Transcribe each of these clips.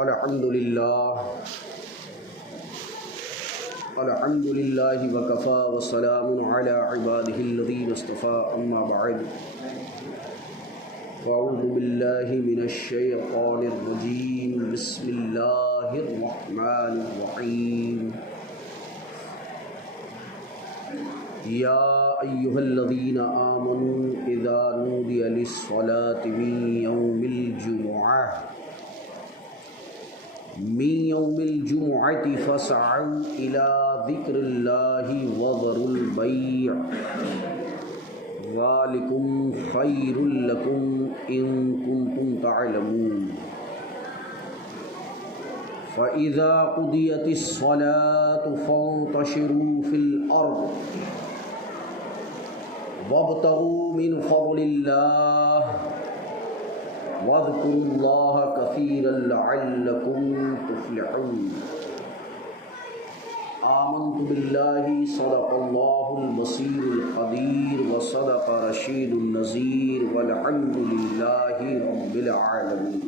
अल्हम्दुलिल्लाहि वकफ़ा वस्सलामुन अला इबादिहिल्लज़ीना इस्तफ़ा अम्मा बअद फ़अऊज़ु बिल्लाहि मिनश्शैतानिर्रजीम बिस्मिल्लाहिर्रहमानिर्रहीम या अय्युहल्लज़ीना आमनू इज़ा नूदिया लिस्सलाति मिन यौमिल जुमुअति फ़सअऊ इला ज़िक्रिल्लाहि वज़रुल बैअ ज़ालिकुम ख़ैरुल लकुम इन कुंतुम तअलमून फ़इज़ा क़ुदियतिस्सलातु फ़ंतशिरू फ़िल अर्ज़ वब्तगू मिन फ़ज़लिल्लाह वज़्कुरुल्लाह कसीरन लअल्लकुम तुफ़्लिहून। आमन्तु बिल्लाहि सदक़ल्लाहुल बसीरुल क़दीर व सदक़ रशीदुन नज़ीर वल्हम्दुलिल्लाहि रब्बिल आलमीन।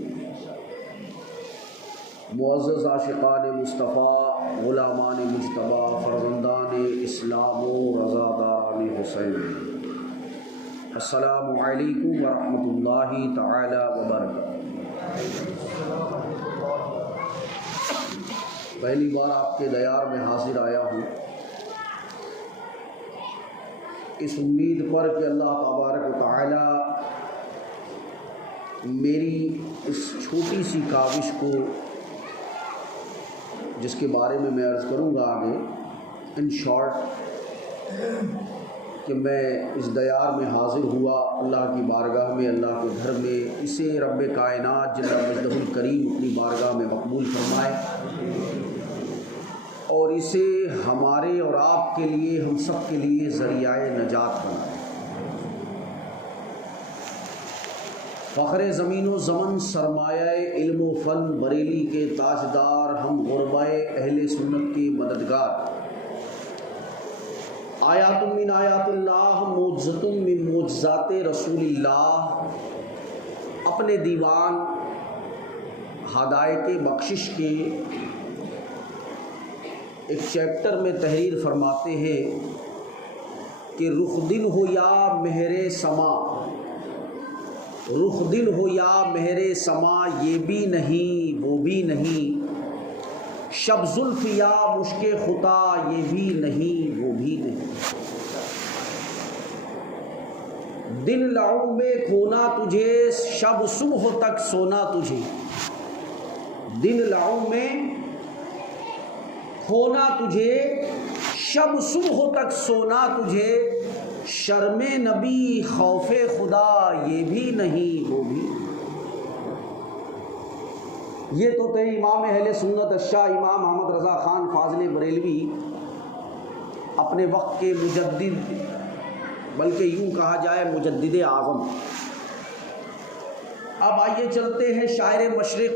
मुअज़्ज़ज़ आशिक़ान मुस्तफ़ा, ग़ुलामान मुज्तबा, फ़र्ज़ंदान इस्लाम व रज़ादारान हुसैन, अस्सलामु अलैकुम व रहमतुल्लाहि तआला व बरकातुहू। पहली बार आपके दयार में हाजिर आया हूँ इस उम्मीद पर कि अल्लाह तबारक व तआला मेरी इस छोटी सी काविश को, जिसके बारे में मैं अर्ज़ करूँगा आगे इन शॉर्ट, कि मैं इस दयार में हाजिर हुआ अल्लाह की बारगाह में, अल्लाह के घर में, इसे रब्ब कायनात जल्ल मजदहुल करीम अपनी बारगाह में मकबूल फरमाए और इसे हमारे और आपके लिए, हम सब के लिए ज़रियाए नजात बनाए। फ़ख्र ज़मीन व ज़मन, सरमायाए इल्म व फ़न, बरेली के ताजदार, हम गुरबाए अहले सुन्नत के मददगार। आयातुम मिन आयातिल्लाह, मोजज़तुम मिन मोजज़ाते रसूलिल्लाह, अपने दीवान हदायत बख्शिश के एक चैप्टर में तहरीर फरमाते हैं कि रुख दिन हो या मेहरे समा, रुख दिन हो या मेहरे समा, ये भी नहीं वो भी नहीं, शब जुल्फ़ या मुश्के खुदा, ये भी नहीं वो भी नहीं। दिन लाऊं में खोना तुझे, शब सुबह तक सोना तुझे। दिन लाऊं में खोना तुझे, शब सुबह तक सोना तुझे, शर्मे नबी खौफे खुदा, ये भी नहीं वो भी। ये तो थे इमाम अहले सुन्नत शाह इमाम अहमद रज़ा ख़ान फ़ाज़िल बरेलवी, अपने वक्त के मुजद्दिद, बल्कि यूँ कहा जाए मुजद्दिद आज़म। अब आइए चलते हैं शायर मशरिक़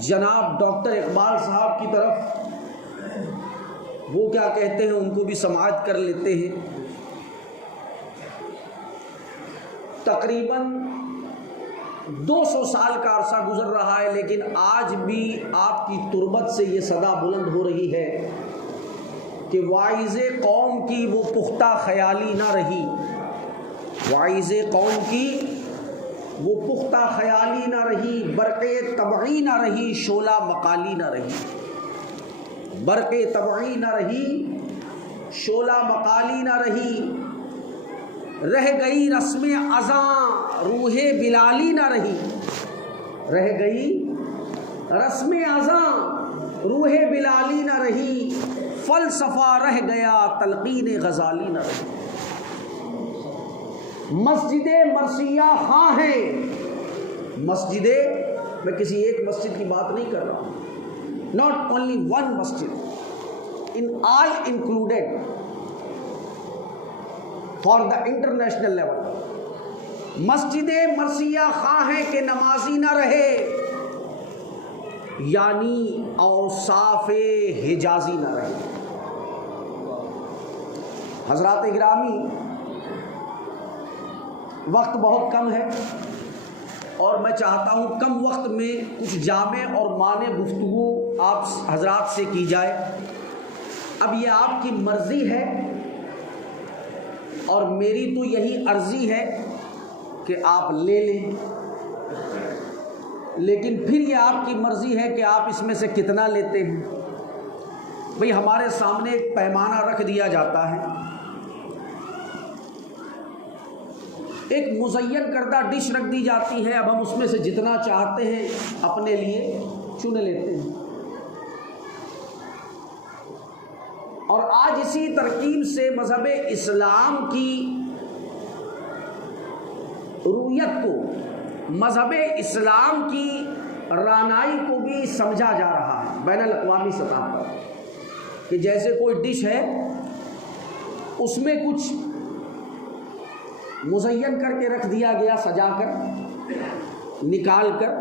जनाब डॉक्टर इकबाल साहब की तरफ। वो क्या कहते हैं उनको भी समाअत कर लेते हैं। तकरीबन 200 साल का अरसा गुजर रहा है, लेकिन आज भी आपकी तुरबत से ये सदा बुलंद हो रही है कि वाइज़े कौम की वो पुख्ता ख़याली ना रही, वाइज़े कौम की वो पुख्ता ख़याली ना रही, बरक़े तबई ना रही, शोला मकाली ना रही। बरक़े तबई ना रही, शोला मकाली ना रही, रह गई रस्म अज़ां, रूहे बिलाली ना रही। रह गई रस्म अज़ां, रूहे बिलाली ना रही, फ़लसफ़ा रह गया, तलक़ीन गज़ाली ना रही। मस्जिद मरसिया हाँ है, मस्जिद, मैं किसी एक मस्जिद की बात नहीं कर रहा हूँ, नॉट ओनली वन मस्जिद, in all included for the international level. मस्जिद मरसिया हाँ है कि नमाजी ना रहे, यानी औसाफ़े हिजाजी ना रहे। हज़रात गिरामी, वक्त बहुत कम है, और मैं चाहता हूँ कम वक्त में कुछ जामे और माने गुफ्तगू आप हजरात से की जाए। अब ये आपकी मर्ज़ी है और मेरी तो यही अर्ज़ी है कि आप ले लें, लेकिन फिर ये आपकी मर्ज़ी है कि आप इसमें से कितना लेते हैं। भाई हमारे सामने एक पैमाना रख दिया जाता है, एक मुज़य्यन करदा डिश रख दी जाती है, अब हम उसमें से जितना चाहते हैं अपने लिए चुन लेते हैं। और आज इसी तरकीब से मज़हब इस्लाम की रूयत को, मज़हब इस्लाम की रानाई को भी समझा जा रहा है बैनुल अक़वामी सतह पर, कि जैसे कोई डिश है उसमें कुछ मुज़य्यन करके रख दिया गया, सजा कर, निकाल कर।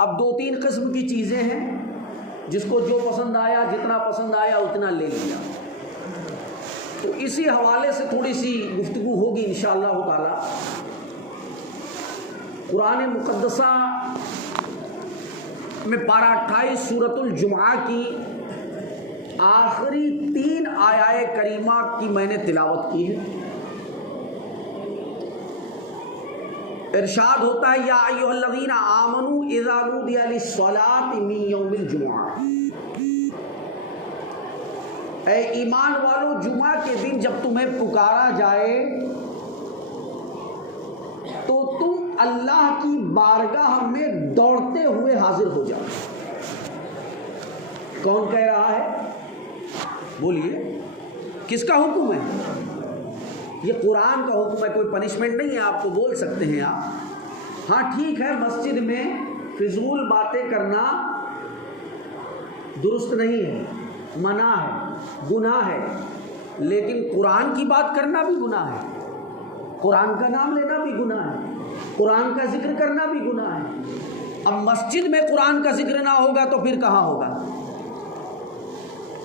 अब 2-3 किस्म की चीज़ें हैं, जिसको जो पसंद आया, जितना पसंद आया उतना ले लिया। तो इसी हवाले से थोड़ी सी गुफ्तगू होगी इंशाअल्लाह ताला। कुरान मुक़द्दसा में पारा 28 सूरतुल जुमा की आखिरी 3 आयाए करीमा की मैंने तिलावत की है। इरशाद होता है, या अय्युहल्लज़ीना आमनू इज़ा नूदिया लिस्सलाति मिन यौमिल जुमुआ, ऐ ईमान वालों, जुमा के दिन जब तुम्हें पुकारा जाए तो तुम अल्लाह की बारगाह में दौड़ते हुए हाजिर हो जाओ। कौन कह रहा है? बोलिए, किसका हुक्म है? ये कुरान का हुक्म है, कोई पनिशमेंट नहीं है, आपको बोल सकते हैं आप। हाँ ठीक है, मस्जिद में फिजूल बातें करना दुरुस्त नहीं है, मना है, गुनाह है, लेकिन कुरान की बात करना भी गुनाह है, कुरान का नाम लेना भी गुनाह है, कुरान का जिक्र करना भी गुनाह है। अब मस्जिद में कुरान का जिक्र ना होगा तो फिर कहाँ होगा?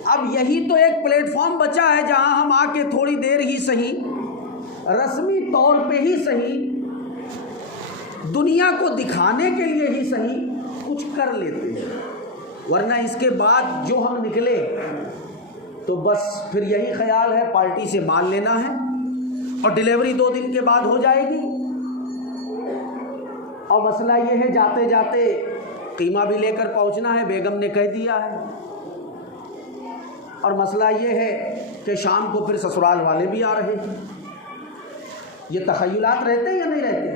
अब यही तो एक प्लेटफॉर्म बचा है जहां हम आके थोड़ी देर ही सही, रस्मी तौर पे ही सही, दुनिया को दिखाने के लिए ही सही कुछ कर लेते हैं, वरना इसके बाद जो हम निकले तो बस फिर यही ख्याल है पार्टी से माल लेना है और डिलीवरी 2 दिन के बाद हो जाएगी। और मसला ये है, जाते जाते कीमा भी लेकर पहुंचना है, बेगम ने कह दिया है। और मसला ये है कि शाम को फिर ससुराल वाले भी आ रहे हैं। ये तख़य्युलात रहते हैं या नहीं रहते?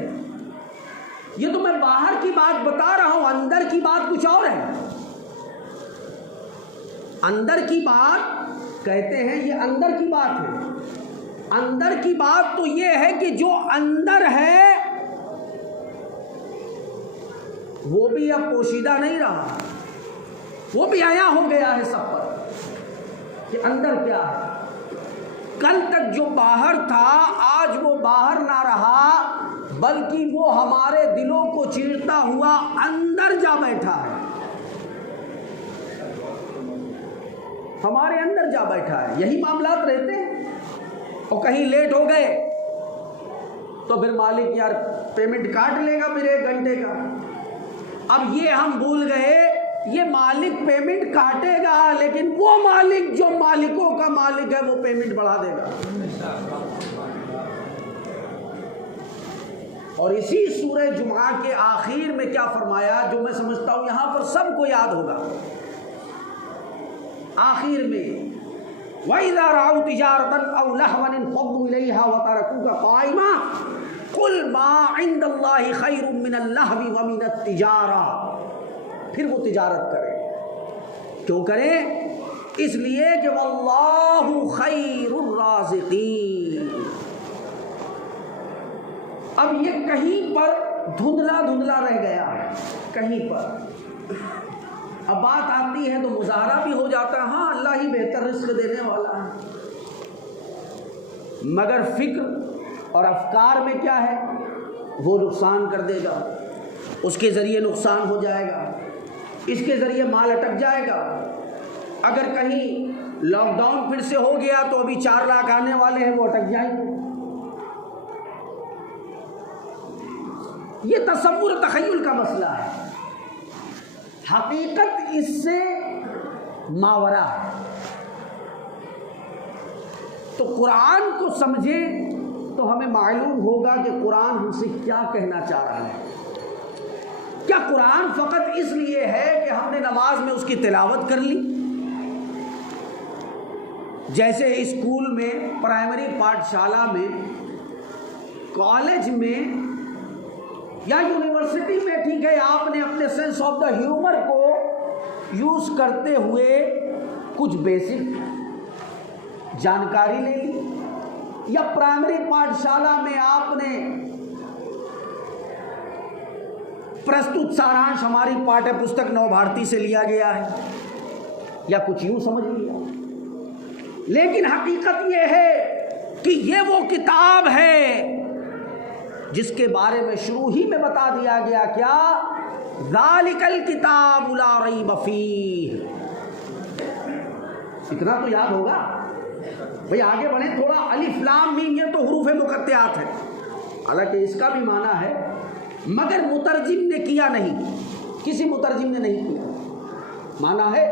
ये तो मैं बाहर की बात बता रहा हूं, अंदर की बात कुछ और है। अंदर की बात कहते हैं, ये अंदर की बात है। अंदर की बात तो ये है कि जो अंदर है वो भी अब पोशीदा नहीं रहा, वो भी आया हो गया है सब पर कि अंदर क्या है। कल तक जो बाहर था आज वो बाहर ना रहा, बल्कि वो हमारे दिलों को चीरता हुआ अंदर जा बैठा है, हमारे अंदर जा बैठा है। यही मामलात रहते हैं। और कहीं लेट हो गए तो फिर मालिक यार पेमेंट काट लेगा फिर 1 घंटे का। अब ये हम भूल गए, ये मालिक पेमेंट काटेगा, लेकिन वो मालिक जो मालिकों का मालिक है वो पेमेंट बढ़ा देगा। और इसी सूरह जुमा के आखिर में क्या फरमाया, जो मैं समझता हूं यहां पर सबको याद होगा। आखिर में वइज़ा राऊ तिजारतन औ लहवन इन्फ़द्दू इलैहा व तरकूका क़ाइमा कुल मा इंदल्लाहि खैरुम मिनल लहवी व मिनत तिजारा। फिर वो तिजारत करें। क्यों करें? इसलिए कि वल्लाहु खैरुर राज़िक़ीन। अब ये कहीं पर धुंधला धुंधला रह गया है, कहीं पर। अब बात आती है तो मुजाहरा भी हो जाता है, हाँ अल्लाह ही बेहतर रिज़्क़ देने वाला है, मगर फिक्र और अफकार में क्या है, वो नुकसान कर देगा, उसके ज़रिए नुकसान हो जाएगा, इसके ज़रिए माल अटक जाएगा। अगर कहीं लॉकडाउन फिर से हो गया तो अभी 4 लाख आने वाले हैं, वो अटक जाएंगे। ये तसव्वुर तख़य्युल का मसला है, हकीकत इससे मावरा है। तो कुरान को समझे तो हमें मालूम होगा कि कुरान हमसे क्या कहना चाह रहा है। क्या कुरान फ़कत इसलिए है कि हमने नमाज में उसकी तिलावत कर ली? जैसे स्कूल में, प्राइमरी पाठशाला में, कॉलेज में या यूनिवर्सिटी में, ठीक है, आपने अपने सेंस ऑफ द ह्यूमर को यूज़ करते हुए कुछ बेसिक जानकारी ले ली, या प्राइमरी पाठशाला में आपने प्रस्तुत सारांश हमारी पाठ्य पुस्तक नवभारती से लिया गया है, या कुछ यूं समझ लिया। लेकिन हकीकत यह है कि ये वो किताब है जिसके बारे में शुरू ही में बता दिया गया, क्या? ज़ालिकल किताबु ला रैब फीह। इतना तो याद होगा भाई। आगे बढ़े थोड़ा, अलिफ लाम मीम ये तो हुरूफ मुक़त्तआत है, हालांकि इसका भी माना है, मगर मुतरजिम ने किया नहीं, किसी मुतरजिम ने नहीं किया। माना है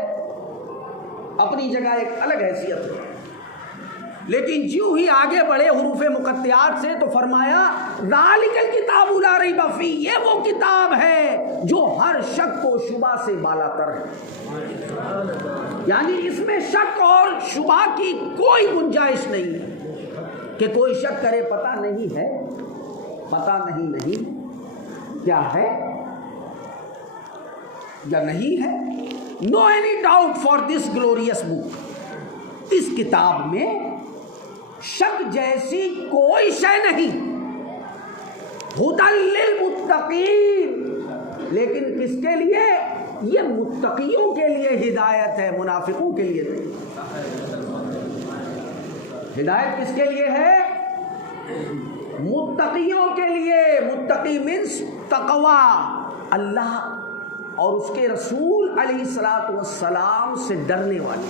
अपनी जगह एक अलग हैसियत है, लेकिन ज्यों ही आगे बढ़े हुरूफ मुक़त्तआत से तो फरमाया ज़ालिकल किताबु ला रैब फीह, ये वो किताब है जो हर शक व शुबा से बालातर है। यानी इसमें शक और शुबा की कोई गुंजाइश नहीं कि कोई शक करे पता नहीं है, पता नहीं क्या है या नहीं है। No any doubt for this glorious book. इस किताब में शक जैसी कोई शय नहीं। हुदल लिल मुत्तकीन, लेकिन किसके लिए? ये मुत्तकियों के लिए हिदायत है, मुनाफिकों के लिए नहीं। हिदायत किसके लिए है? मुत्तकियों के लिए। मुत्तकी मीन्स तकवा, अल्लाह और उसके रसूल अलैहिस्सलातु वस्सलाम से डरने वाले,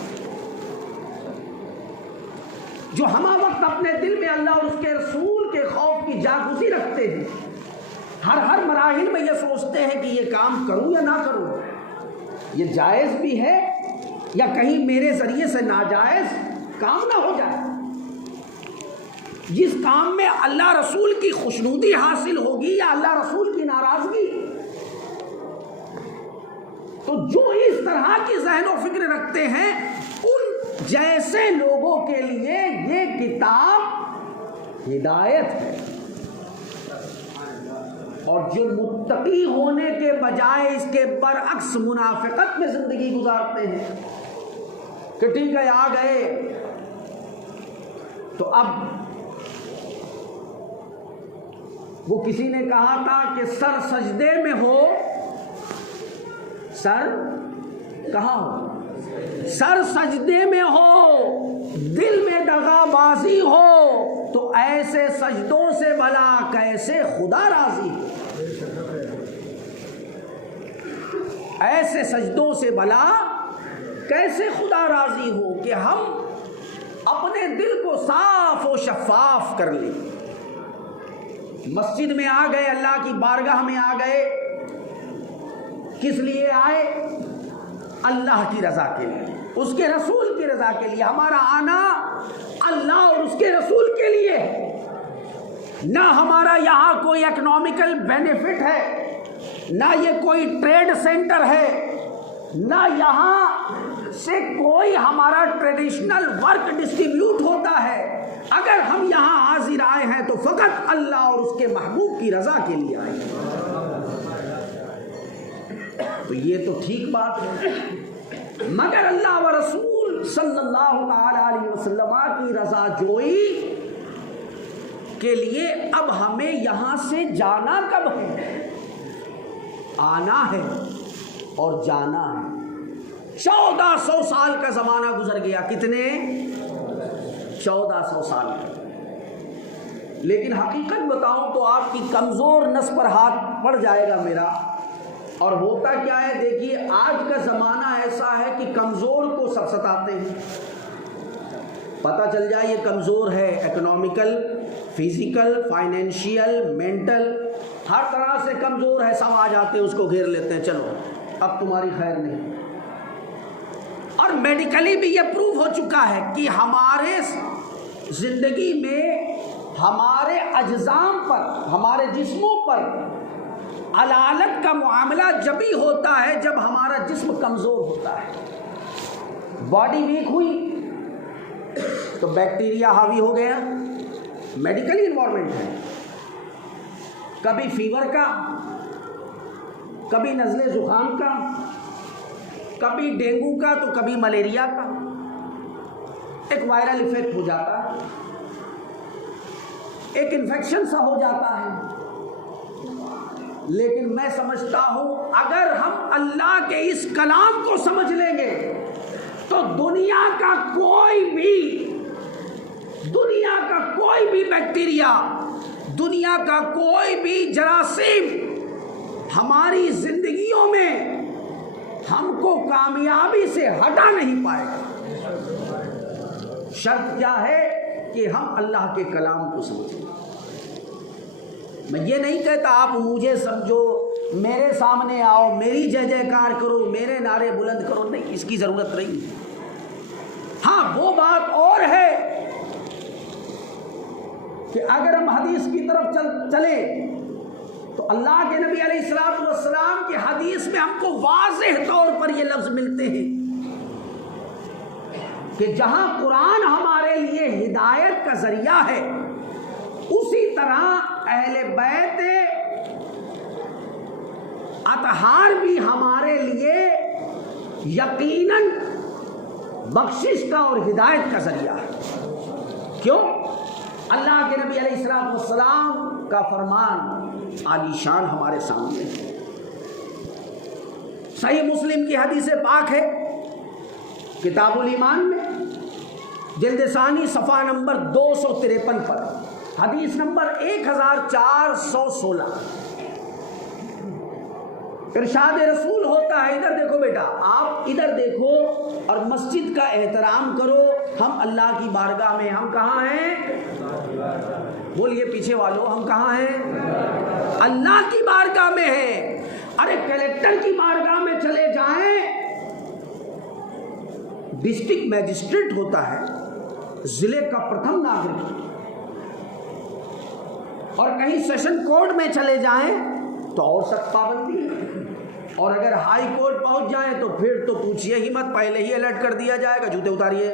जो हमा वक्त अपने दिल में अल्लाह और उसके रसूल के खौफ की जागुज़ी रखते हैं। हर मराहिल में ये सोचते हैं कि ये काम करूं या ना करूं, ये जायज़ भी है या कहीं मेरे ज़रिए से नाजायज़ काम ना हो जाए। जिस काम में अल्लाह रसूल की खुशनुदी हासिल होगी या अल्लाह रसूल की नाराज़गी, तो जो इस तरह की ज़हन व फिक्र रखते हैं उन जैसे लोगों के लिए ये किताब हिदायत है। और जो मुत्तकी होने के बजाय इसके बरअक्स मुनाफिकत में जिंदगी गुजारते हैं कि ठीक है आ गए तो अब वो किसी ने कहा था कि सर सजदे में हो, सर कहाँ हो? सर सजदे में हो, दिल में दगाबाजी हो, तो ऐसे सजदों से भला कैसे खुदा राजी हो? ऐसे सजदों से भला कैसे खुदा राजी हो कि हम अपने दिल को साफ और शफाफ कर लें। मस्जिद में आ गए, अल्लाह की बारगाह में आ गए, किस लिए आए? अल्लाह की रज़ा के लिए, उसके रसूल की रज़ा के लिए। हमारा आना अल्लाह और उसके रसूल के लिए है। ना हमारा यहाँ कोई इकोनॉमिकल बेनिफिट है, ना ये कोई ट्रेड सेंटर है, ना यहाँ से कोई हमारा ट्रेडिशनल वर्क डिस्ट्रीब्यूट होता है। अगर हम यहाँ हाजिर आए हैं तो फ़कत अल्लाह और उसके महबूब की रज़ा के लिए आए हैं। तो ये तो ठीक बात है, मगर अल्लाह व रसूल सल्लल्लाहु अलैहि वसल्लम की रज़ा जोई के लिए अब हमें यहाँ से जाना कब है? आना है और जाना है। 1400 साल का ज़माना गुजर गया। कितने? 1400 साल। लेकिन हकीकत बताऊं तो आपकी कमज़ोर नस पर हाथ पड़ जाएगा मेरा। और होता क्या है, देखिए आज का ज़माना ऐसा है कि कमज़ोर को सब सताते हैं। पता चल जाए ये कमज़ोर है, इकोनॉमिकल, फिज़िकल, फाइनेंशियल, मेंटल, हर तरह से कमज़ोर है, सब आ जाते हैं, उसको घेर लेते हैं, चलो अब तुम्हारी खैर नहीं। और मेडिकली भी ये प्रूव हो चुका है कि हमारे ज़िंदगी में हमारे अज्जाम पर, हमारे जिस्मों पर अलालत का मामला जब ही होता है जब हमारा जिस्म कमज़ोर होता है। बॉडी वीक हुई तो बैक्टीरिया हावी हो गया, मेडिकल इन्वायरमेंट है। कभी फीवर का, कभी नज़ले ज़ुकाम का, कभी डेंगू का, तो कभी मलेरिया का, एक वायरल इफेक्ट हो जाता है, एक इन्फेक्शन सा हो जाता है। लेकिन मैं समझता हूं अगर हम अल्लाह के इस कलाम को समझ लेंगे तो दुनिया का कोई भी बैक्टीरिया, दुनिया का कोई भी जरासीम हमारी जिंदगियों में हमको कामयाबी से हटा नहीं पाएगा। शर्त क्या है कि हम अल्लाह के कलाम को समझें। मैं ये नहीं कहता आप मुझे समझो, मेरे सामने आओ, मेरी जय जयकार करो, मेरे नारे बुलंद करो, नहीं, इसकी ज़रूरत नहीं। हाँ, वो बात और है कि अगर हम हदीस की तरफ चले तो अल्लाह के नबी अलैहिस्सलातु वस्सलाम की हदीस में हमको वाज़ेह तौर पर ये लफ्ज़ मिलते हैं कि जहां कुरान हमारे लिए हिदायत का जरिया है, उसी तरह अहले बैत अतहार भी हमारे लिए यकीनन बख्शिश का और हिदायत का जरिया है। क्यों? अल्लाह के नबी अलैहिस्सलातु वस्सलाम का फरमान आलीशान हमारे सामने है। सही मुस्लिम की हदीस पाक है, किताबुल ईमान में जिल्द सानी सफ़ा नंबर 253 पर, हदीस नंबर 1416, इरशाद रसूल होता है, इधर देखो बेटा, आप इधर देखो और मस्जिद का एहतराम करो। हम अल्लाह की बारगाह में, हम कहाँ हैं? बोलिए पीछे वालों, हम कहाँ हैं? अल्लाह की बारगाह में हैं। अरे कलेक्टर की बारगाह में चले जाएं, डिस्ट्रिक्ट मैजिस्ट्रेट होता है, जिले का प्रथम नागरिक, और कहीं सेशन कोर्ट में चले जाएं तो और सख्त पाबंदी है, और अगर हाई कोर्ट पहुंच जाए तो फिर तो पूछिए ही मत, पहले ही अलर्ट कर दिया जाएगा, जूते उतारिए,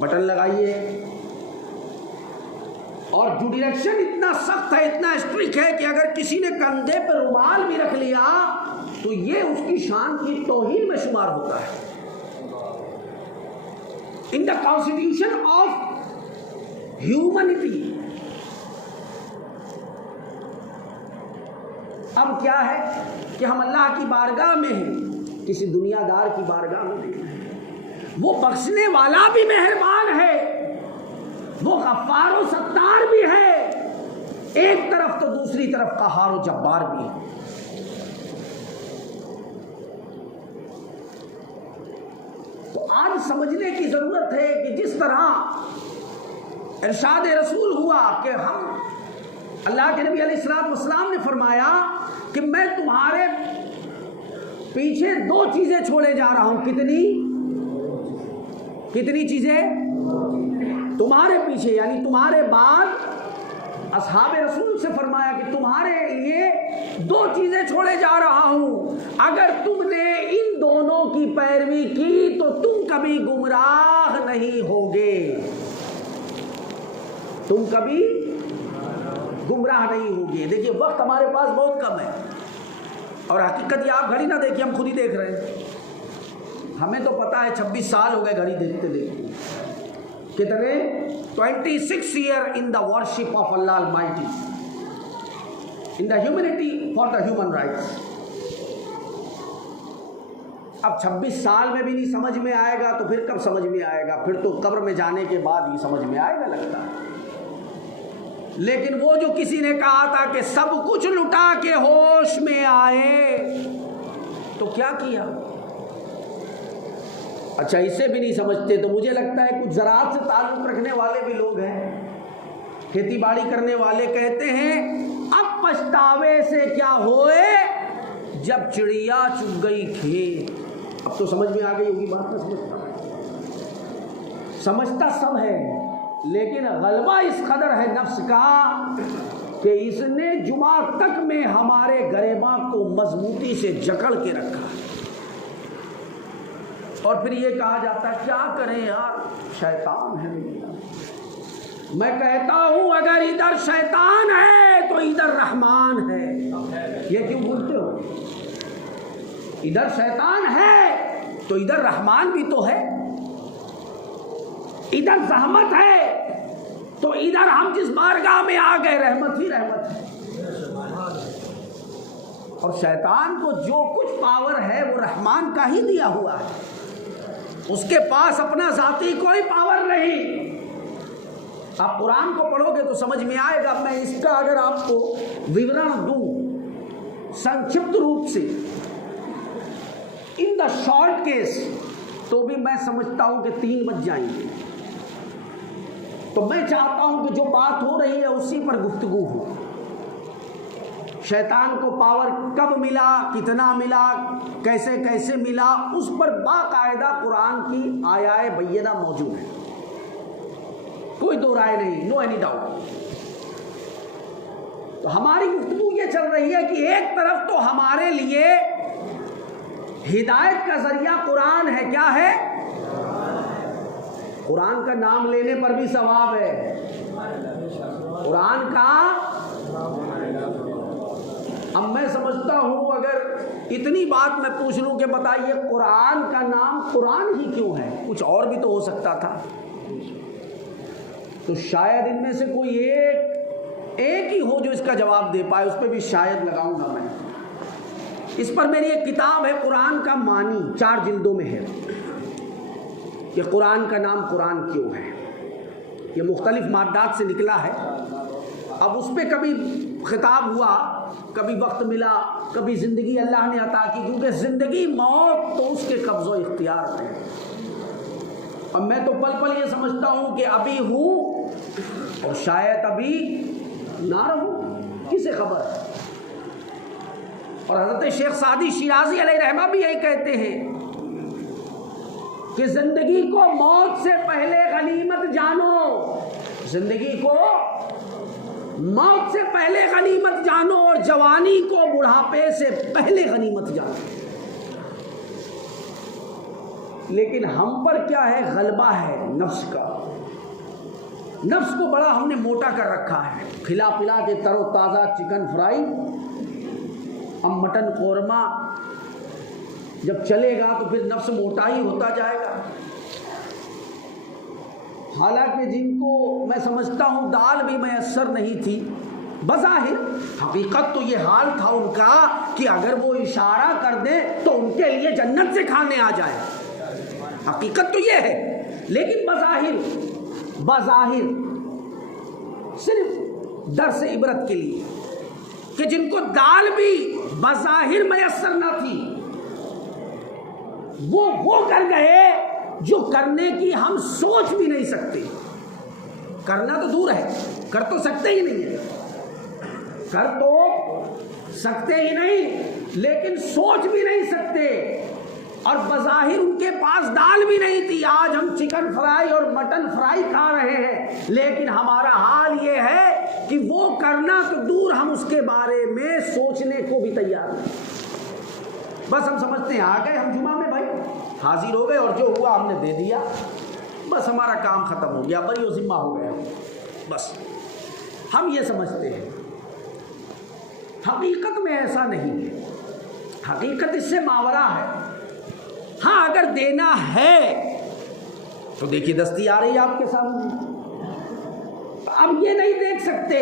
बटन लगाइए। और जुडिरेक्शन इतना सख्त है, इतना स्ट्रिक्ट है कि अगर किसी ने कंधे पर रुमाल भी रख लिया तो ये उसकी शान की तौहीन में शुमार होता है। In the constitution of humanity. अब क्या है कि हम अल्लाह की बारगाह में हैं, किसी दुनियादार की बारगाह में नहीं है। वो बख्शने वाला भी मेहरबान है, वो गफ्फार व सत्तार भी है एक तरफ, तो दूसरी तरफ कहार व जब्बार भी है। तो आज समझने की जरूरत है कि जिस तरह इरशाद रसूल हुआ कि हम, अल्लाह के नबी अलैहिस्सलातु वस्सलाम ने फरमाया कि मैं तुम्हारे पीछे दो चीजें छोड़े जा रहा हूं। कितनी चीजें तुम्हारे पीछे, यानी तुम्हारे बाद असहाबे रसूल से फरमाया कि तुम्हारे लिए दो चीजें छोड़े जा रहा हूं, अगर तुमने इन दोनों की पैरवी की तो तुम कभी गुमराह नहीं होगे, तुम कभी गुमराह नहीं होगे। देखिए वक्त हमारे पास बहुत कम है, और हकीकत ये, आप घड़ी ना देखिए, हम खुद ही देख रहे हैं। हमें तो पता है 26 साल हो गए घड़ी देखते देखते। कितने? 26 year in the worship of Allah Almighty, in the humanity for the human rights. अब 26 साल में भी नहीं समझ में आएगा तो फिर कब समझ में आएगा? फिर तो कब्र में जाने के बाद ही समझ में आएगा लगता है। लेकिन वो जो किसी ने कहा था कि सब कुछ लुटा के होश में आए, तो क्या किया? अच्छा, इसे भी नहीं समझते तो मुझे लगता है कुछ ज़राअत से ताल्लुक़ रखने वाले भी लोग हैं, खेती बाड़ी करने वाले, कहते हैं अब पछतावे से क्या होए जब चिड़िया चुग गई खेत। अब तो समझ में आ गई होगी बात ना। समझता सब है, लेकिन गलबा इस कदर है नफ्स का कि इसने जुमा तक में हमारे गरेबा को मजबूती से जकड़ के रखा। और फिर ये कहा जाता है क्या करें यार, शैतान है। मैं कहता हूं अगर इधर शैतान है तो इधर रहमान है। ये क्यों बोलते हो? इधर शैतान है तो इधर रहमान भी तो है। इधर जहमत है तो इधर हम जिस बारगाह में आ गए रहमत ही रहमत है। और शैतान को जो कुछ पावर है वो रहमान का ही दिया हुआ है, उसके पास अपना जाती कोई पावर नहीं। आप कुरान को पढ़ोगे तो समझ में आएगा। मैं इसका अगर आपको विवरण दूं संक्षिप्त रूप से इन द शॉर्ट केस, तो भी मैं समझता हूं कि 3 बज जाएंगे। तो मैं चाहता हूं कि जो बात हो रही है उसी पर गुफ्तगू हो। शैतान को पावर कब मिला, कितना मिला, कैसे कैसे मिला, उस पर बाकायदा कुरान की आयाए बय्यना मौजूद है, कोई दो राय नहीं, नो एनी डाउट। तो हमारी गुफ्तगू ये चल रही है कि एक तरफ तो हमारे लिए हिदायत का जरिया कुरान है। क्या है? कुरान का नाम लेने पर भी सवाब है। कुरान का, अब मैं समझता हूं अगर इतनी बात मैं पूछ लूं कि बताइए कुरान का नाम कुरान ही क्यों है? कुछ और भी तो हो सकता था। तो शायद इनमें से कोई एक ही हो जो इसका जवाब दे पाए, उस पर भी शायद लगाऊंगा मैं। इस पर मेरी एक किताब है कुरान का मानी, 4 जिल्दों में है कि कुरान का नाम कुरान क्यों है। ये मुख्तलिफ माद्दात से निकला है। अब उस पर कभी खिताब हुआ, कभी वक्त मिला, कभी ज़िंदगी अल्लाह ने अता की, क्योंकि ज़िंदगी मौत तो उसके कब्ज़ो इख्तियार में है। अब मैं तो पल पल ये समझता हूँ कि अभी हूँ और शायद अभी ना रहूँ, किसे खबर है। और हज़रत शेख सादी शिराज़ी अलैहिर्रहमा भी यही कहते हैं कि ज़िंदगी को मौत से पहले गनीमत जानो, ज़िंदगी को मौत से पहले गनीमत जानो और जवानी को बुढ़ापे से पहले गनीमत जानो। लेकिन हम पर क्या है? गलबा है नफ्स का। नफ्स को बड़ा हमने मोटा कर रखा है। खिला पिला के तरोताज़ा चिकन फ्राई, अब मटन कोरमा जब चलेगा तो फिर नफ्स मोटा ही होता जाएगा। हालांकि जिनको मैं समझता हूँ दाल भी मैसर नहीं थी, बज़ाहिर हकीकत तो ये हाल था उनका कि अगर वो इशारा कर दे तो उनके लिए जन्नत से खाने आ जाए। हकीकत तो ये है, लेकिन बज़ाहिर सिर्फ दर्स इबरत के लिए कि जिनको दाल भी बज़ाहिर मैसर ना थी, वो कर गए जो करने की हम सोच भी नहीं सकते। करना तो दूर है, कर तो सकते ही नहीं है, कर तो सकते ही नहीं, लेकिन सोच भी नहीं सकते। और बज़ाहिर उनके पास दाल भी नहीं थी। आज हम चिकन फ्राई और मटन फ्राई खा रहे हैं, लेकिन हमारा हाल ये है कि वो करना तो दूर, हम उसके बारे में सोचने को भी तैयार नहीं। बस हम समझते हैं आ गए हम जुमा में, भाई हाजिर हो गए और जो हुआ हमने दे दिया, बस हमारा काम ख़त्म हो गया, बरी ज़िम्मा हो गया। बस हम ये समझते हैं। हकीकत में ऐसा नहीं है, हकीकत इससे मावरा है। हाँ, अगर देना है तो देखिए दस्ती आ रही है आपके सामने। अब ये नहीं देख सकते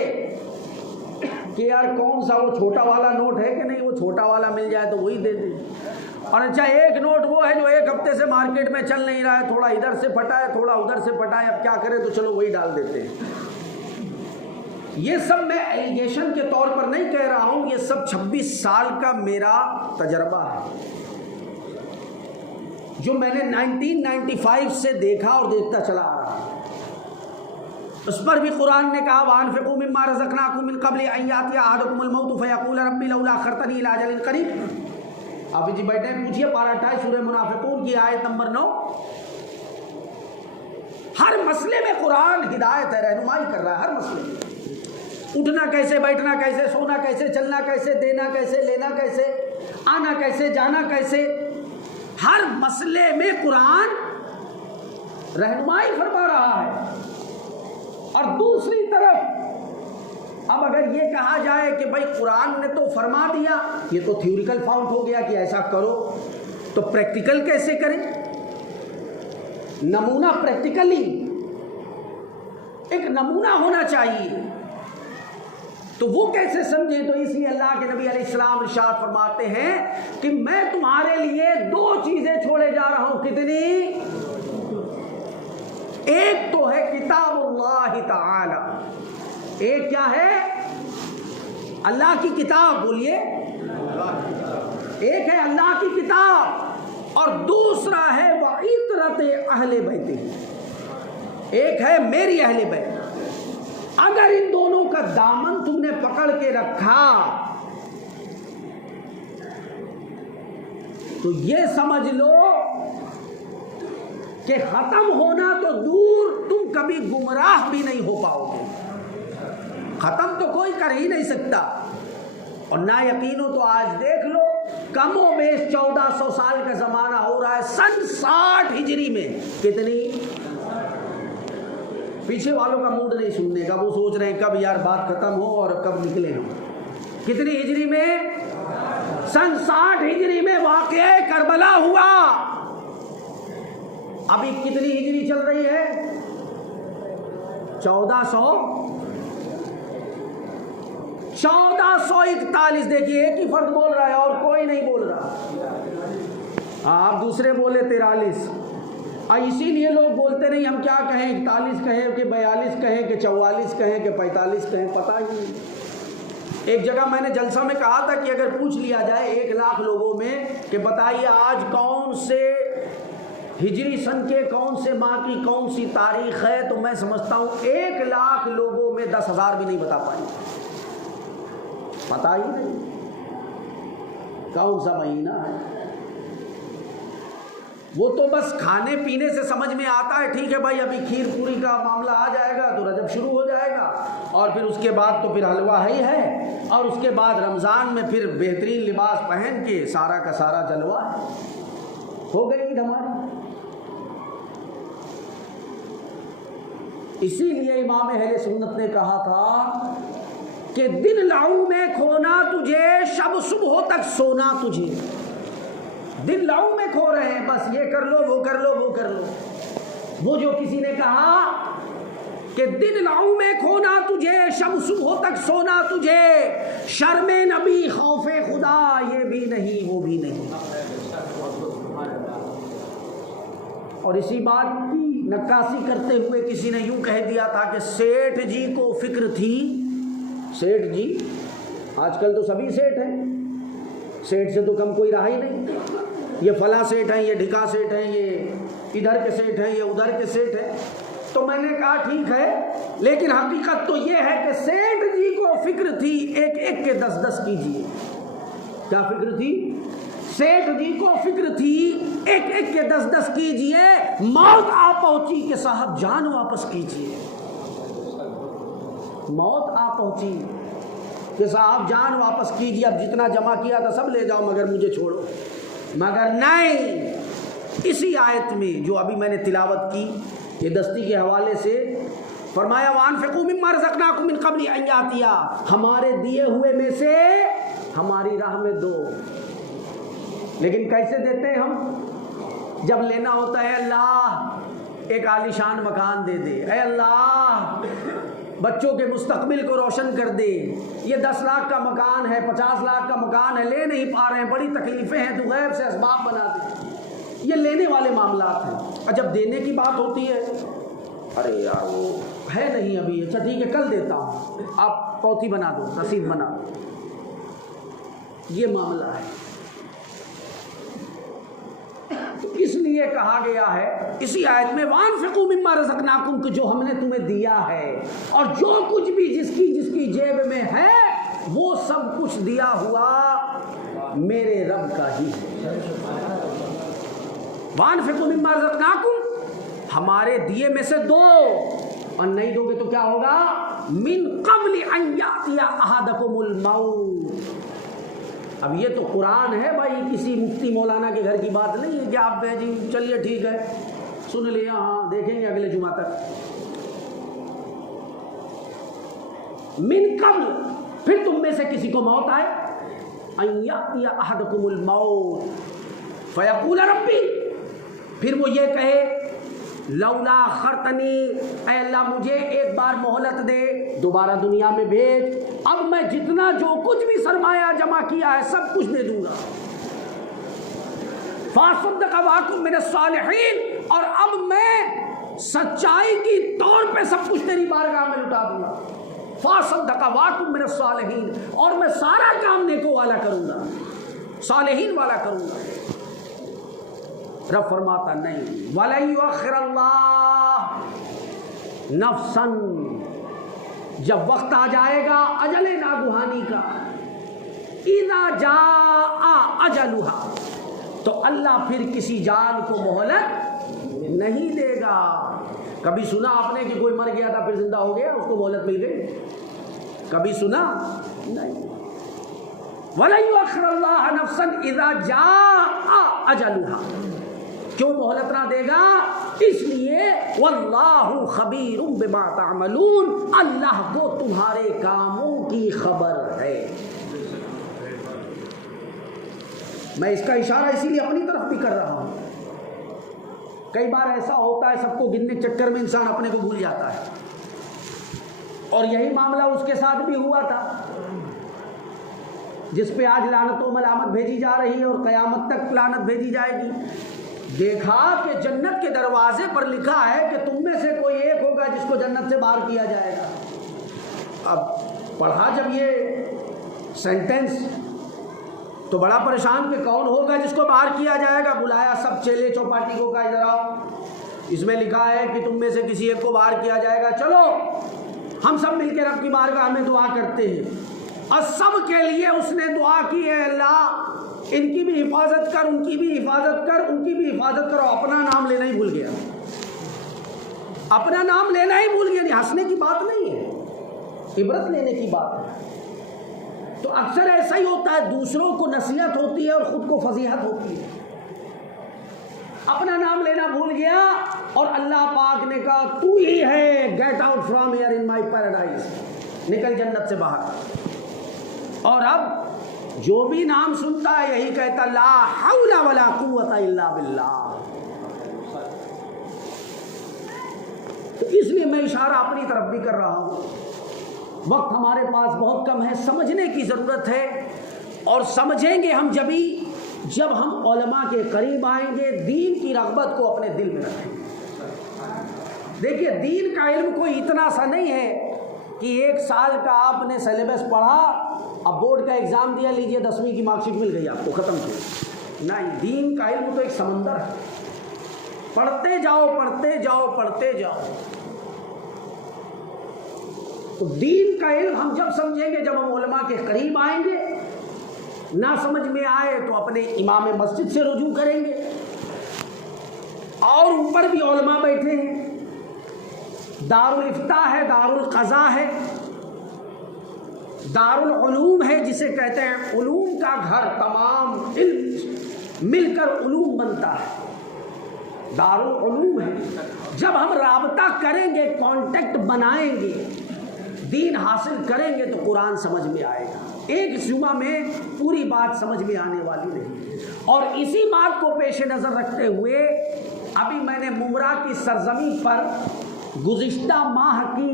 कि यार कौन सा वो छोटा वाला नोट है कि नहीं, वो छोटा वाला मिल जाए तो वही दे दे। और अच्छा एक नोट वो है जो 1 हफ्ते से मार्केट में चल नहीं रहा है, थोड़ा इधर से फटा है, थोड़ा उधर से फटा है, अब क्या करें, तो चलो वही डाल देते हैं। ये सब मैं एलिगेशन के तौर पर नहीं कह रहा हूँ, ये सब 26 साल का मेरा तजर्बा है जो मैंने 1995 से देखा और देखता चला आ रहा हूँ। उस पर भी कुरान ने कहा वअनफ़िक़ू मिम्मा रज़क़नाकुम मिन क़ब्लि अन यातिया अहदकुमुल मौत फ़यक़ूल रब्बी लौला अख़रतनी इला अजलिन क़रीब। आप जी बैठे पूछिए पारा 28 सूरह मुनाफ़िक़ून की आयत नंबर 9। हर मसले में कुरान हिदायत है, रहनुमाई कर रहा है हर मसले में। उठना कैसे, बैठना कैसे, सोना कैसे, चलना कैसे, देना कैसे, लेना कैसे, आना कैसे, जाना कैसे, हर मसले में कुरान रहनुमाई फरमा रहा है। और दूसरी तरफ अब अगर ये कहा जाए कि भाई कुरान ने तो फरमा दिया, ये तो थ्योरिकल फाउंड हो गया कि ऐसा करो, तो प्रैक्टिकल कैसे करें? नमूना प्रैक्टिकली एक नमूना होना चाहिए, तो वो कैसे समझे? तो इसलिए अल्लाह के नबी अलैहिस्सलाम इरशाद फरमाते हैं कि मैं तुम्हारे लिए दो चीजें छोड़े जा रहा हूं। कितनी? एक तो है किताबुल्लाह ताला, एक क्या है? अल्लाह की किताब। बोलिए, एक है अल्लाह की किताब और दूसरा है वइतरत अहले बैत, एक है मेरी अहले बैत। अगर इन दोनों का दामन तुमने पकड़ के रखा तो ये समझ लो कि खत्म होना तो दूर, तुम कभी गुमराह भी नहीं हो पाओगे। खत्म तो कोई कर ही नहीं सकता। और ना यकीन हो तो आज देख लो, कमो बेश 1400 साल का जमाना हो रहा है सन 60 हिजरी में। कितनी? पीछे वालों का मूड नहीं सुनने का, वो सोच रहे हैं कब यार बात खत्म हो और कब निकले हम। कितनी हिजरी में? सन 60 हिजरी में वाक़या करबला हुआ। अभी कितनी हिजरी चल रही है? 1441। देखिए एक ही फर्द बोल रहा है और कोई नहीं बोल रहा। आप दूसरे बोले 43। इसीलिए लोग बोलते नहीं हम क्या कहें, 41 कहें कि 42 कहें कि 44 कहें कि 45 कहें, पता ही नहीं। एक जगह मैंने जलसा में कहा था कि अगर पूछ लिया जाए 1 लाख लोगों में कि बताइए आज कौन से हिजरी सन के कौन से माह की कौन सी तारीख है, तो मैं समझता हूँ 1 लाख लोगों में 10,000 भी नहीं बता पाएंगे। पता ही नहीं कौन सा महीना है। वो तो बस खाने पीने से समझ में आता है, ठीक है भाई अभी खीर पूरी का मामला आ जाएगा तो रजब शुरू हो जाएगा, और फिर उसके बाद तो फिर हलवा ही है, और उसके बाद रमज़ान में फिर बेहतरीन लिबास पहन के सारा का सारा जलवा है। हो गई ईद हमारी। इसीलिए इमाम अहले सुन्नत ने कहा था कि दिन लाऊ में खोना तुझे, शब सुबह तक सोना तुझे। दिन लाऊ में खो रहे हैं, बस ये कर लो वो कर लो वो कर लो। वो जो किसी ने कहा कि दिन लाऊ में खोना तुझे, शब सुबह तक सोना तुझे, शर्मे नबी खौफे खुदा ये भी नहीं वो भी नहीं। और इसी बात की नक्काशी करते हुए किसी ने यूं कह दिया था कि सेठ जी को फिक्र थी। सेठ जी, आजकल तो सभी सेठ हैं, सेठ से तो कम कोई रहा ही नहीं। ये फला सेठ हैं, ये ढिका सेठ हैं, ये इधर के सेठ हैं, ये उधर के सेठ हैं। तो मैंने कहा ठीक है, लेकिन हकीकत तो ये है कि सेठ जी को फिक्र थी एक एक के 10-10 कीजिए। क्या फिक्र थी? सेठ जी को फिक्र थी एक एक के 10-10 कीजिए। मौत आ पहुंची कि साहब जान वापस कीजिए। मौत आ पहुंची कि साहब जान वापस कीजिए, अब जितना जमा किया था सब ले जाओ मगर मुझे छोड़ो। मगर नहीं, इसी आयत में जो अभी मैंने तिलावत की, ये दस्ती के हवाले से फरमाया वअनफ़िक़ू मिम्मा रज़क़नाकुम मिन क़ब्लि अन यातिया, हमारे दिए हुए में से हमारी राह में दो। लेकिन कैसे देते हैं हम? जब लेना होता है अल्लाह एक आलीशान मकान दे दे, ऐ अल्लाह बच्चों के मुस्तकबिल को रोशन कर दे, ये 10 लाख का मकान है, 50 लाख का मकान है, ले नहीं पा रहे हैं, बड़ी तकलीफ़ें हैं, तू गैब से असबाब बना दे। ये लेने वाले मामलात हैं। और जब देने की बात होती है, अरे यार वो है नहीं अभी, अच्छा ठीक है कल देता हूँ, आप पौथी बना दो, रसीद बना दो। ये मामला है। तो इसलिए इसलिए कहा गया है इसी आयत में वानफिकू मिम्मा रज़क़नाकुम, कि जो हमने तुम्हें दिया है और जो कुछ भी जिसकी जिसकी जेब में है वो सब कुछ दिया हुआ मेरे रब का ही है। वानफिकू मिम्मा रज़क़नाकुम, हमारे दिए में से दो, और नहीं दोगे तो क्या होगा, मिन क़ब्ल अन यातिया अहदकुमुल मौत। अब ये तो कुरान है भाई, किसी मुफ्ती मौलाना के घर की बात नहीं है कि आप कहें जी चलिए ठीक है सुन लिया, हाँ देखेंगे अगले जुमा तक। मिन क़ब्ल, फिर तुम में से किसी को मौत आए, अन यातिया अहदकुमुल मौत फयक़ूल रब्बी, फिर वो ये कहे लौला खरतनी, ऐ अल्लाह मुझे एक बार मोहलत दे, दोबारा दुनिया में भेज, अब मैं जितना जो कुछ भी सरमाया जमा किया है सब कुछ दे दूंगा। फासुद्दक़ वाकुम मिन सालिहीन, और अब मैं सच्चाई की तौर पे सब कुछ तेरी बारगाह में लुटा दूंगा। फासुद्दक़ वाकुम मिन सालिहीन, और मैं सारा काम नेको वाला करूंगा, सालिहीन वाला करूंगा। रब फरमाता नहीं, वला युअख़्खिरुल्लाह नफ्सन, जब वक्त आ जाएगा अजले नागुहानी का, इज़ा जाआ अजलुहा, तो अल्लाह फिर किसी जान को मोहलत नहीं देगा। कभी सुना आपने कि कोई मर गया था फिर जिंदा हो गया, उसको मोहलत मिल गई? कभी सुना नहीं। वला युअख़्खिरुल्लाह नफ्सन इज़ा जाआ अजलुहा, क्यों मोहलत ना देगा? इसलिए वल्लाहु खबीरुम बिमा तामलून, अल्लाह को तुम्हारे कामों की खबर है। मैं इसका इशारा इसीलिए अपनी तरफ भी कर रहा हूं। कई बार ऐसा होता है सबको गिनने के चक्कर में इंसान अपने को भूल जाता है, और यही मामला उसके साथ भी हुआ था, जिस पे आज लानतों मलामत भेजी जा रही है और क़यामत तक लानत भेजी जाएगी। देखा कि जन्नत के दरवाजे पर लिखा है कि तुम में से कोई एक होगा जिसको जन्नत से बाहर किया जाएगा। अब पढ़ा जब ये सेंटेंस तो बड़ा परेशान कि कौन होगा जिसको बाहर किया जाएगा। बुलाया सब चेले चौपाटी को, कहा इधर आओ, इसमें लिखा है कि तुम में से किसी एक को बाहर किया जाएगा, चलो हम सब मिलकर रब की बारगाह में दुआ करते हैं। और सब के लिए उसने दुआ की है, अल्लाह इनकी भी हिफाजत कर, उनकी भी हिफाजत कर, उनकी भी हिफाजत करो। अपना नाम लेना ही भूल गया, अपना नाम लेना ही भूल गया। हंसने की बात नहीं है, इबरत लेने की बात है। तो अक्सर ऐसा ही होता है, दूसरों को नसीहत होती है और खुद को फजीहत होती है। अपना नाम लेना भूल गया और अल्लाह पाक ने कहा तू ही है, get out from here in my paradise, निकल जन्नत से बाहर। और अब जो भी नाम सुनता है यही कहता ला हौला वला कुव्वता इल्ला बिल्लाह। तो इसलिए मैं इशारा अपनी तरफ भी कर रहा हूं। वक्त हमारे पास बहुत कम है, समझने की ज़रूरत है, और समझेंगे हम जब हम उलमा के करीब आएंगे, दीन की रग़बत को अपने दिल में रखेंगे। देखिए दीन का इल्म कोई इतना सा नहीं है कि 1 साल का आपने सिलेबस पढ़ा, अब बोर्ड का एग्ज़ाम दिया, लीजिए 10वीं की मार्कशीट मिल गई आपको, ख़त्म किया। नहीं, दीन का इल्म तो एक समंदर है, पढ़ते जाओ पढ़ते जाओ पढ़ते जाओ। तो दीन का इल्म हम जब समझेंगे जब हम उलमा के करीब आएंगे। ना समझ में आए तो अपने इमाम मस्जिद से रुजू करेंगे, और ऊपर भी उलमा बैठे हैं, दारुल इफ्ता है, दारुल क़ज़ा है, दारुल उलूम है जिसे कहते हैं उलूम का घर, तमाम इल्म मिलकर उलूम बनता है, दारुल उलूम है। जब हम राबता करेंगे, कांटेक्ट बनाएंगे, दीन हासिल करेंगे तो कुरान समझ में आएगा। एक जुमा में पूरी बात समझ में आने वाली नहीं। और इसी बात को पेश नज़र रखते हुए अभी मैंने मुमरा की सरजमी पर गुज़िश्ता माह की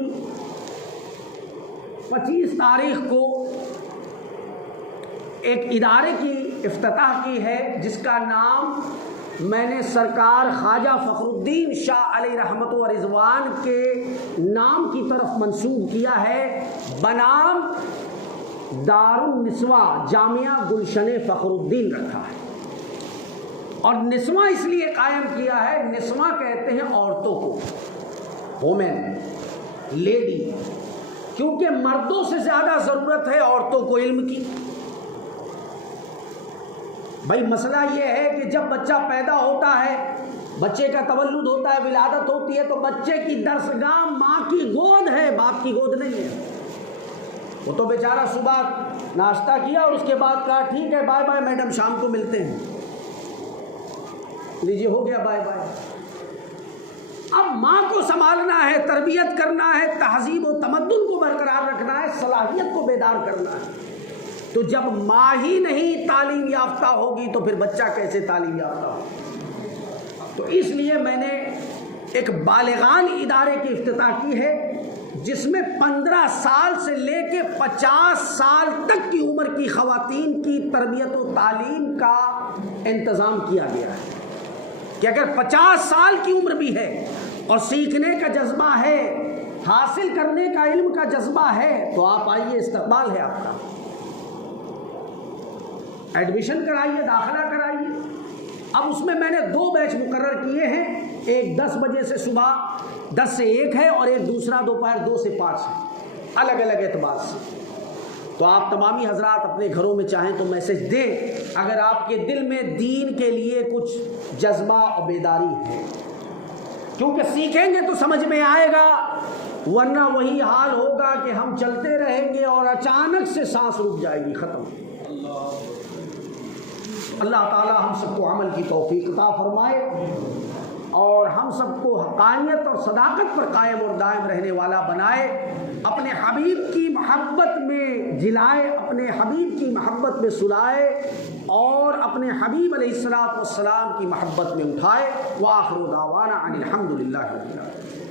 25 तारीख को एक इदारे की इफ्तिताह की है, जिसका नाम मैंने सरकार ख्वाजा फ़खरुद्दीन शाह अलैहि रहमत व रिज़वान के नाम की तरफ मंसूब किया है, बनाम दारुन निस्वा जामिया गुलशन फ़खरुद्दीन रखा है। और निस्वा इसलिए कायम किया है, निस्वा कहते हैं औरतों को, वोमेन, लेडी, क्योंकि मर्दों से ज्यादा जरूरत है औरतों को इल्म की। भाई मसला यह है कि जब बच्चा पैदा होता है, बच्चे का तवल्लुद होता है, विलादत होती है, तो बच्चे की दरसगाह माँ की गोद है, बाप की गोद नहीं है। वो तो बेचारा सुबह नाश्ता किया और उसके बाद कहा ठीक है बाय बाय मैडम, शाम को मिलते हैं, लीजिए हो गया बाय बाय। अब माँ को संभालना है, तरबियत करना है, तहजीब और तमद्दुन को बरकरार रखना है, सलाहियत को बेदार करना है। तो जब माँ ही नहीं तालीम याफ्ता होगी तो फिर बच्चा कैसे तालीम याफ्ता होगा। तो इसलिए मैंने एक बालिगान इदारे की इफ्तिताह की है जिसमें 15 साल से लेके 50 साल तक की उम्र की ख़वातीन की तरबियत और तालीम का इंतज़ाम किया गया है कि अगर 50 साल की उम्र भी है और सीखने का जज्बा है, हासिल करने का इल्म का जज्बा है, तो आप आइए, इस्तकबाल है आपका, एडमिशन कराइए, दाखिला कराइए। अब उसमें मैंने 2 बैच मुकर्रर किए हैं, एक 10 बजे से सुबह 10 से 1 है और एक दूसरा दोपहर 2 से 5 है, अलग अलग एतबार से। तो आप तमामी हजरात अपने घरों में चाहें तो मैसेज दें अगर आपके दिल में दीन के लिए कुछ जज्बा और बेदारी है, क्योंकि सीखेंगे तो समझ में आएगा, वरना वही हाल होगा कि हम चलते रहेंगे और अचानक से सांस रुक जाएगी, ख़त्म। अल्लाह ताला हम सबको अमल की तौफीक अता फरमाए और हम सबको हक़ानियत और सदाकत पर कायम और दायम रहने वाला बनाए, अपने हबीब की मोहब्बत में जिलाए, अपने हबीब की मोहब्बत में सुलाए और अपने हबीब अलैहिस्सलातु वस्सलाम की मोहब्बत में उठाए। व आखिरु दावाना अनिल हम्दुलिल्लाहि रब्बिल आलमीन।